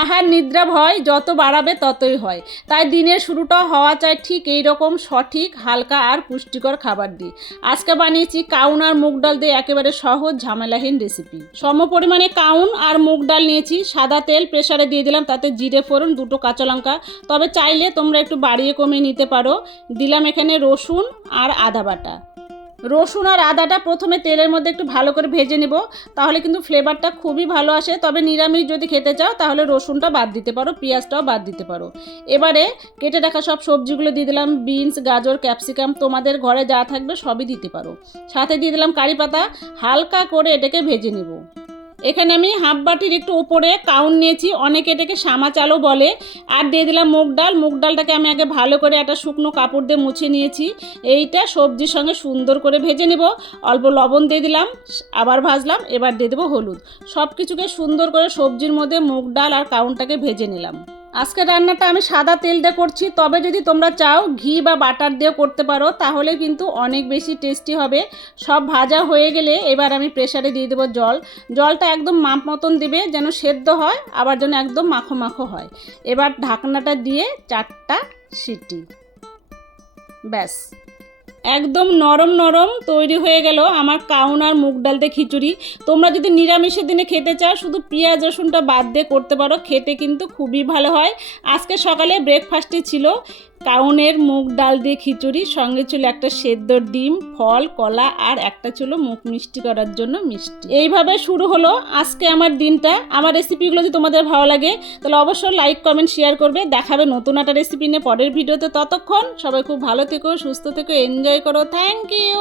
আহার নিদ্রা ভয় যত বাড়াবে ততই হয়। তাই দিনের শুরুটা হওয়া চাই ঠিক এই রকম সঠিক, হালকা আর পুষ্টিকর খাবার দিয়ে। আজকে বানিয়েছি কাউন আর মুগ ডাল দিয়ে একেবারে সহজ, ঝামেলাহীন রেসিপি সম পরিমাণে কাউন আর মুগ ডাল নিয়েছি, সাদা তেল প্রেসারে দিয়ে দিলাম, তাতে জিরে, ফোড়ন, দুটো কাঁচা লঙ্কা। তবে চাইলে তোমরা একটু বাড়িয়ে কমিয়ে নিতে পারো। দিলাম এখানে রসুন আর আদা বাটা। রসুন আর আদাটা প্রথমে তেলের মধ্যে একটু ভালো করে ভেজে নেব। তাহলে কিন্তু ফ্লেভারটা খুবই ভালো আসে। তবে নিরামিষ যদি খেতে চাও, তাহলে রসুনটা বাদ দিতে পারো, পেঁয়াজটাও বাদ দিতে পারো। এবারে কেটে রাখা সব সবজিগুলো দিয়ে দিলাম, বিনস, গাজর, ক্যাপসিকাম, তোমাদের ঘরে যা থাকবে সবই দিতে পারো। সাথে দিয়ে দিলাম কারি পাতা, হালকা করে এটাকে ভেজে নেব। এখানে আমি হাফ বাটির একটু উপরে কাউন নিয়েছি। অনেকে এটাকে সামা চালও বলে। আর দিয়ে দিলাম মুগ ডাল। মুগ ডালটাকে আমি আগে ভালো করে একটা শুকনো কাপড় দিয়ে মুছে নিয়েছি। এইটা সবজির সঙ্গে সুন্দর করে ভেজে নেব। অল্প লবণ দিয়ে দিলাম। আবার ভাজলাম। এবার দিয়ে দেবো হলুদ। সব কিছুকে সুন্দর করে সবজির মধ্যে মুগ ডাল আর কাউনটাকে ভেজে নিলাম। আজকে রান্নাটা আমি সাদা তেল দিয়ে করছি। তবে যদি তোমরা চাও ঘি বা বাটার দিয়ে করতে পারো, তাহলে কিন্তু অনেক বেশি টেস্টি হবে। সব ভাজা হয়ে গেলে এবার আমি প্রেসারে দিয়ে দেবো জল। জলটা একদম মাপ মতন দেবে যেন সেদ্ধ হয়, আবার যেন একদম মাখো মাখো হয়। এবার ঢাকনাটা দিয়ে চারটা সিটি। ব্যাস। একদম নরম নরম তৈরি হয়ে গেল আমার কাউনার মুগ ডালতে খিচুড়ি। তোমরা যদি নিরামিষের দিনে খেতে চাও, শুধু পেঁয়াজ, রসুনটা বাদ দিয়ে করতে পারো, খেতে কিন্তু খুবই ভালো হয়। আজকে সকালে ব্রেকফাস্টে ছিল। কাউনের মুগ ডাল দিয়ে খিচুড়ি, সঙ্গে ছিল একটা সেদ্ধ ডিম, ফল, কলা আর একটা ছিল মুখ মিষ্টি করার জন্য মিষ্টি। এইভাবে শুরু হলো আজকে আমার দিনটা। আমার রেসিপিগুলো যদি তোমাদের ভালো লাগে, তাহলে অবশ্যই লাইক কমেন্ট শেয়ার করবে। দেখাবে নতুন একটা রেসিপি নিয়ে পরের ভিডিওতে ততক্ষণ সবাই খুব ভালো থেকো, সুস্থ থেকো এনজয় করো। Thank you